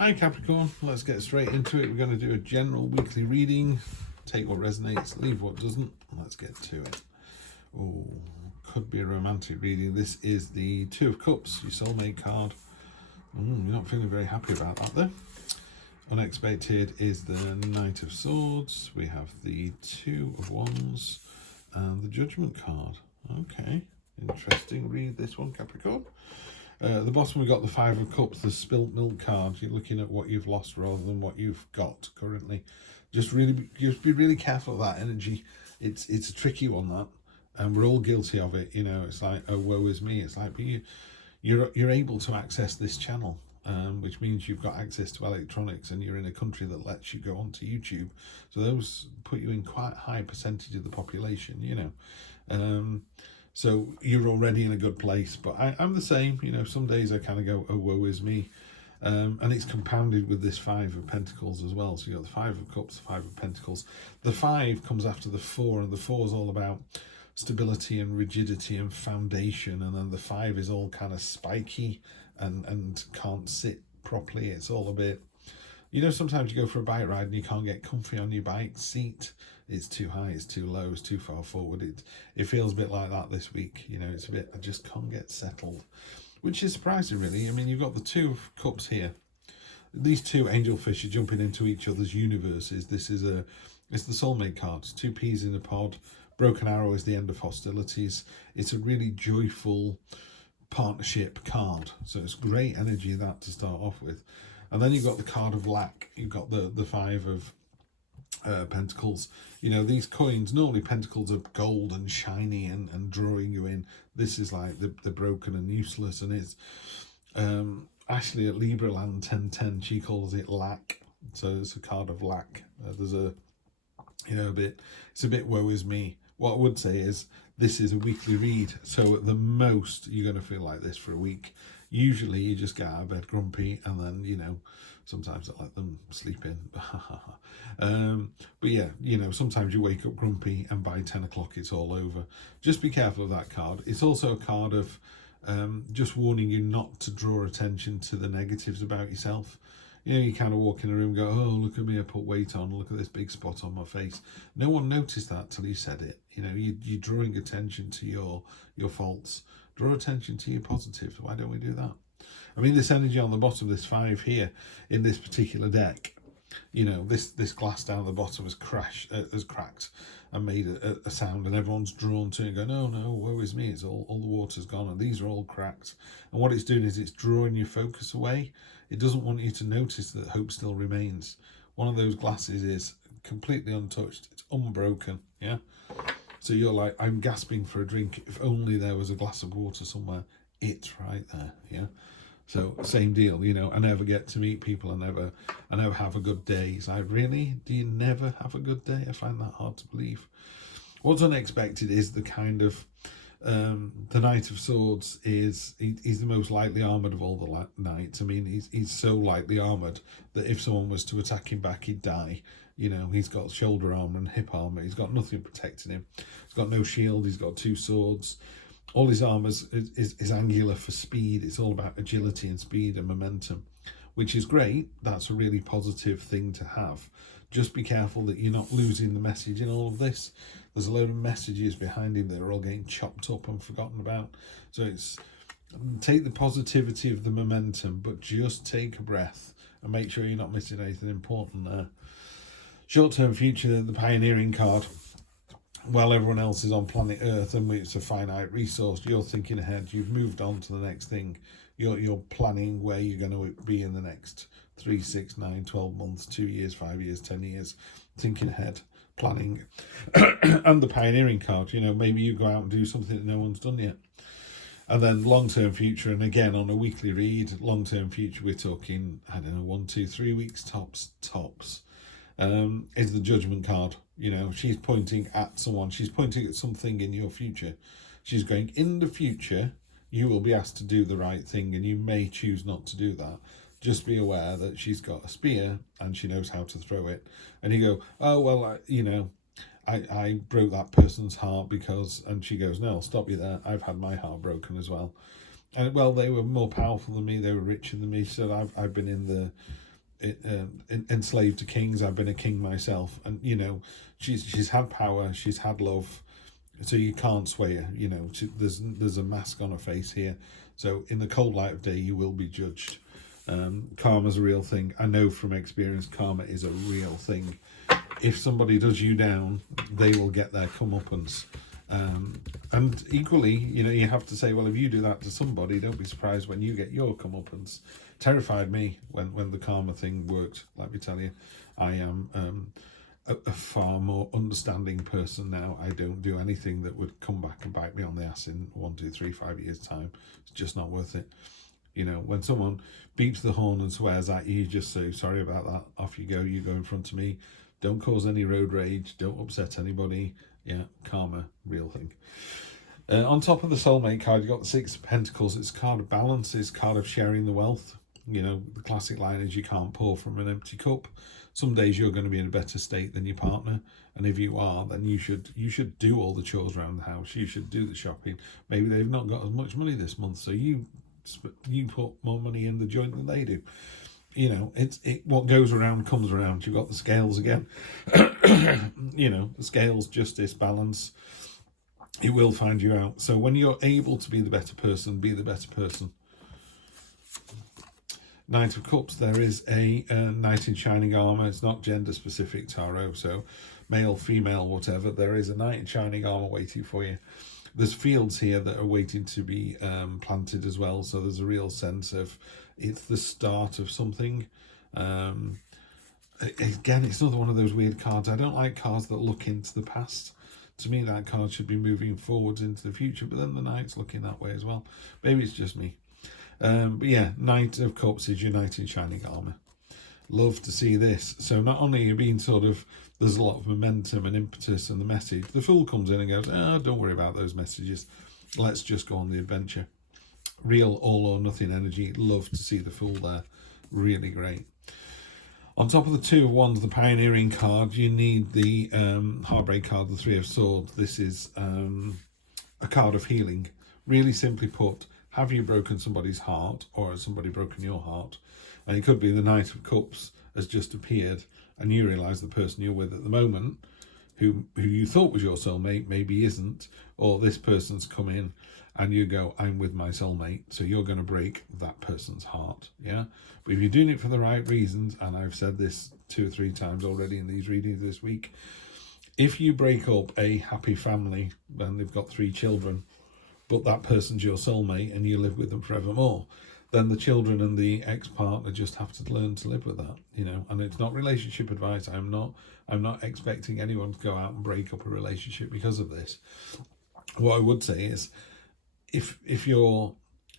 Hi Capricorn, let's get straight into it. We're going to do a general weekly reading. Take what resonates, leave what doesn't. Let's get to it. Oh, could be a romantic reading. This is the Two of Cups, your soulmate card. You're not feeling very happy about that though. Unexpected is the Knight of Swords. We have the Two of Wands and the Judgment card. Okay, interesting. Read this one, Capricorn. At the bottom we got the Five of Cups, the spilt milk card. You're looking at what you've lost rather than what you've got currently. Just be really careful of that energy. It's a tricky one, that, and we're all guilty of it. You know, it's like, oh, woe is me. It's like, but you're able to access this channel, which means you've got access to electronics, and you're in a country that lets you go onto YouTube. So those put you in quite a high percentage of the population. You know. So you're already in a good place, but I'm the same. You know, some days I kind of go, oh, woe is me. And it's compounded with this Five of Pentacles as well. So you've got the Five of Cups, the Five of Pentacles. The Five comes after the Four, and the Four is all about stability and rigidity and foundation. And then the Five is all kind of spiky and can't sit properly. It's all a bit, you know, sometimes you go for a bike ride and you can't get comfy on your bike seat. It's too high, it's too low, it's too far forward. It feels a bit like that this week. You know, it's a bit, I just can't get settled, which is surprising, really. I mean, you've got the Two of Cups here. These two angelfish are jumping into each other's universes. It's the soulmate card. It's two peas in a pod. Broken arrow is the end of hostilities. It's a really joyful partnership card. So it's great energy, that, to start off with. And then you've got the card of lack. You've got the Five of Pentacles. You know, these coins, normally pentacles are gold and shiny and drawing you in. This is like the broken and useless, and it's Ashley at Libra Land 1010, she calls it lack. So it's a card of lack. There's a, you know, it's a bit woe is me. What I would say is this is a weekly read, so at the most you're going to feel like this for a week. Usually you just get out of bed grumpy, and then, you know, sometimes I let them sleep in. But yeah, you know, sometimes you wake up grumpy and by 10 o'clock it's all over. Just be careful of that card. It's also a card of just warning you not to draw attention to the negatives about yourself. You know, you kind of walk in a room and go, oh, look at me, I put weight on, look at this big spot on my face. No one noticed that till you said it. You know, you're drawing attention to your faults. Draw attention to your positives. Why don't we do that? I mean, this energy on the bottom, this Five here, in this particular deck, you know, this glass down the bottom has cracked and made a sound, and everyone's drawn to it and going, oh no, woe is me, it's all the water's gone, and these are all cracked. And what it's doing is it's drawing your focus away. It doesn't want you to notice that hope still remains. One of those glasses is completely untouched, it's unbroken, yeah? So you're like, I'm gasping for a drink. If only there was a glass of water somewhere. It's right there, yeah? So same deal, you know, I never get to meet people. I never have a good day. It's like, really? Do you never have a good day? I find that hard to believe. What's unexpected is the kind of, the Knight of Swords he's the most lightly armoured of all the knights. I mean, he's so lightly armoured that if someone was to attack him back, he'd die. You know, he's got shoulder armour and hip armour. He's got nothing protecting him. He's got no shield. He's got two swords. All his armour is angular for speed. It's all about agility and speed and momentum, which is great. That's a really positive thing to have. Just be careful that you're not losing the message in all of this. There's a load of messages behind him that are all getting chopped up and forgotten about. So it's, take the positivity of the momentum, but just take a breath and make sure you're not missing anything important there. Short-term future, the Pioneering card. While everyone else is on planet Earth and it's a finite resource, you're thinking ahead. You've moved on to the next thing. You're planning where you're going to be in the next 3, 6, 9, 12 months, 2 years, 5 years, 10 years. Thinking ahead, planning. And the Pioneering card, you know, maybe you go out and do something that no one's done yet. And then long-term future, and again on a weekly read, long-term future, we're talking, I don't know, 1, 2, 3 weeks tops. Is the Judgment card. You know, she's pointing at someone. She's pointing at something in your future. She's going, in the future, you will be asked to do the right thing, and you may choose not to do that. Just be aware that she's got a spear and she knows how to throw it. And you go, oh, well, I broke that person's heart because, and she goes, no, I'll stop you there. I've had my heart broken as well. And well, they were more powerful than me. They were richer than me. So I've been in enslaved to kings. I've been a king myself, and you know, she's had power, she's had love, so you can't sway her. You know, there's a mask on her face here. So in the cold light of day, you will be judged. Karma's a real thing. I know from experience, karma is a real thing. If somebody does you down, they will get their comeuppance. And equally, you know, you have to say, well, if you do that to somebody, don't be surprised when you get your comeuppance. Terrified me when the karma thing worked. Let me tell you, I am a far more understanding person now. I don't do anything that would come back and bite me on the ass in 1, 2, 3, 5 years time. It's just not worth it. You know, when someone beeps the horn and swears at you, just say, sorry about that, off you go in front of me. Don't cause any road rage, don't upset anybody. Yeah, karma, real thing. On top of the soulmate card, you've got the Six of Pentacles. It's a card of balance, it's a card of sharing the wealth. You know, the classic line is you can't pour from an empty cup. Some days you're going to be in a better state than your partner, and if you are, then you should do all the chores around the house. You should do the shopping. Maybe they've not got as much money this month, so you put more money in the joint than they do. You know, what goes around comes around. You've got the scales again. You know, the scales, justice, balance. It will find you out. So when you're able to be the better person, be the better person. Knight of Cups, there is a knight in shining armour. It's not gender specific, tarot, so male, female, whatever. There is a knight in shining armour waiting for you. There's fields here that are waiting to be planted as well, so there's a real sense of it's the start of something. Again, it's another one of those weird cards. I don't like cards that look into the past. To me, that card should be moving forwards into the future, but then the knight's looking that way as well. Maybe it's just me. But yeah, Knight of Cups is your knight in shining armour. Love to see this. So not only are you being sort of, there's a lot of momentum and impetus and the message, the Fool comes in and goes, oh, don't worry about those messages. Let's just go on the adventure. Real all or nothing energy. Love to see the Fool there. Really great. On top of the Two of Wands, the Pioneering card, you need the Heartbreak card, the Three of Swords. This is a card of healing. Really simply put, have you broken somebody's heart, or has somebody broken your heart? And it could be the Knight of Cups has just appeared and you realise the person you're with at the moment, who you thought was your soulmate, maybe isn't, or this person's come in and you go, I'm with my soulmate, so you're going to break that person's heart, yeah? But if you're doing it for the right reasons, and I've said this 2 or 3 times already in these readings this week, if you break up a happy family and they've got 3 children, but that person's your soulmate and you live with them forevermore, then the children and the ex-partner just have to learn to live with that, you know. And it's not relationship advice. I'm not expecting anyone to go out and break up a relationship because of this. What I would say is, if you're,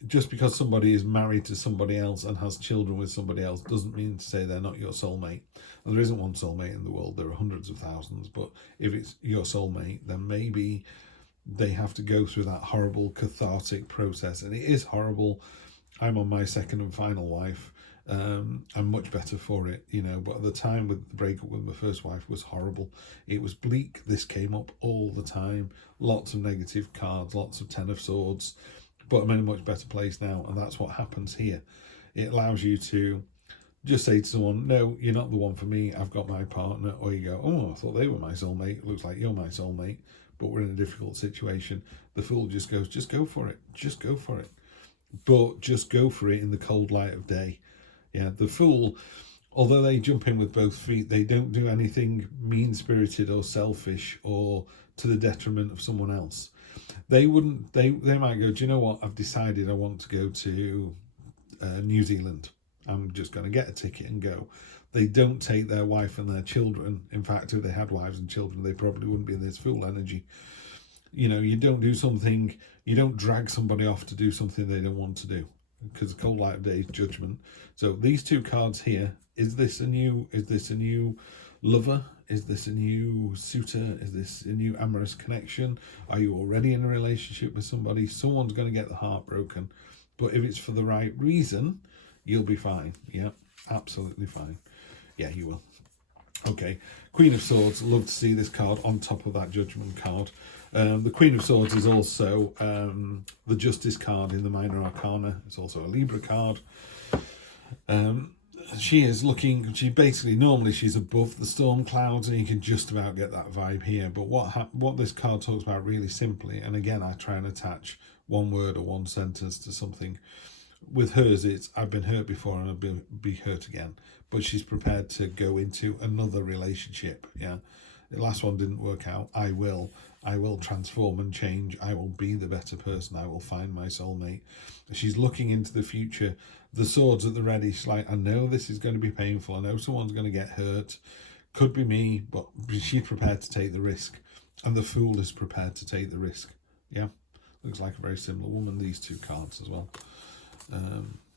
just because somebody is married to somebody else and has children with somebody else doesn't mean to say they're not your soulmate. And there isn't one soulmate in the world, there are hundreds of thousands, but if it's your soulmate, then maybe they have to go through that horrible cathartic process. And it is horrible. I'm on my second and final wife. I'm much better for it, you know, but at the time with the breakup with my first wife was horrible. It was bleak. This came up all the time. Lots of negative cards, lots of Ten of Swords, but I'm in a much better place now. And that's what happens here. It allows you to just say to someone, no, you're not the one for me. I've got my partner. Or you go, oh, I thought they were my soulmate. It looks like you're my soulmate, but we're in a difficult situation. The Fool just goes, just go for it. Just go for it. But just go for it in the cold light of day. Yeah, the Fool, although they jump in with both feet, they don't do anything mean-spirited or selfish or to the detriment of someone else. They wouldn't, they might go, do you know what, I've decided I want to go to New Zealand. I'm just going to get a ticket and go. They don't take their wife and their children. In fact, if they had wives and children, they probably wouldn't be in this Fool energy. You know, you don't do something, you don't drag somebody off to do something they don't want to do, because the cold light of day is judgment. So these 2 cards here, is this a new lover? Is this a new suitor? Is this a new amorous connection? Are you already in a relationship with somebody? Someone's going to get the heart broken, but if it's for the right reason, you'll be fine. Yeah, absolutely fine. Yeah, you will. Okay, Queen of Swords, love to see this card on top of that Judgment card. The Queen of Swords is also the Justice card in the Minor Arcana. It's also a Libra card. she is looking, she basically, normally she's above the storm clouds, and you can just about get that vibe here. But what this card talks about really simply, and again, I try and attach one word or one sentence to something. With hers, it's I've been hurt before and I'll be hurt again. But she's prepared to go into another relationship. Yeah, the last one didn't work out. I will transform and change. I will be the better person. I will find my soulmate. She's looking into the future. The swords at the ready. She's like, I know this is going to be painful. I know someone's going to get hurt. Could be me, but she's prepared to take the risk. And the Fool is prepared to take the risk. Yeah, looks like a very similar woman, these two cards as well.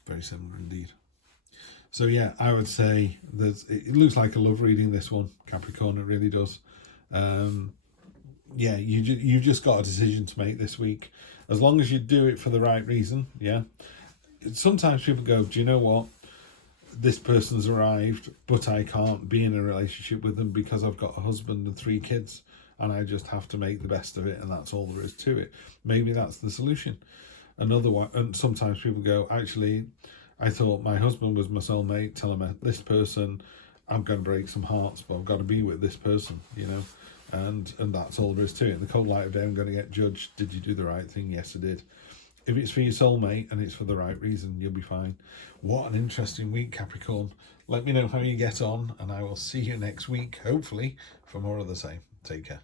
Very similar indeed. So yeah, I would say that it looks like a love reading, this one, Capricorn. It really does. Yeah, you just got a decision to make this week. As long as you do it for the right reason, yeah. Sometimes people go, do you know what? This person's arrived, but I can't be in a relationship with them because I've got a husband and 3 kids, and I just have to make the best of it, and that's all there is to it. Maybe that's the solution. Another one, and sometimes people go, actually, I thought my husband was my soulmate, till I met this person. I'm going to break some hearts, but I've got to be with this person, you know. And that's all there is to it. In the cold light of day, I'm going to get judged. Did you do the right thing? Yes, I did. If it's for your soulmate and it's for the right reason, you'll be fine. What an interesting week, Capricorn. Let me know how you get on, and I will see you next week, hopefully, for more of the same. Take care.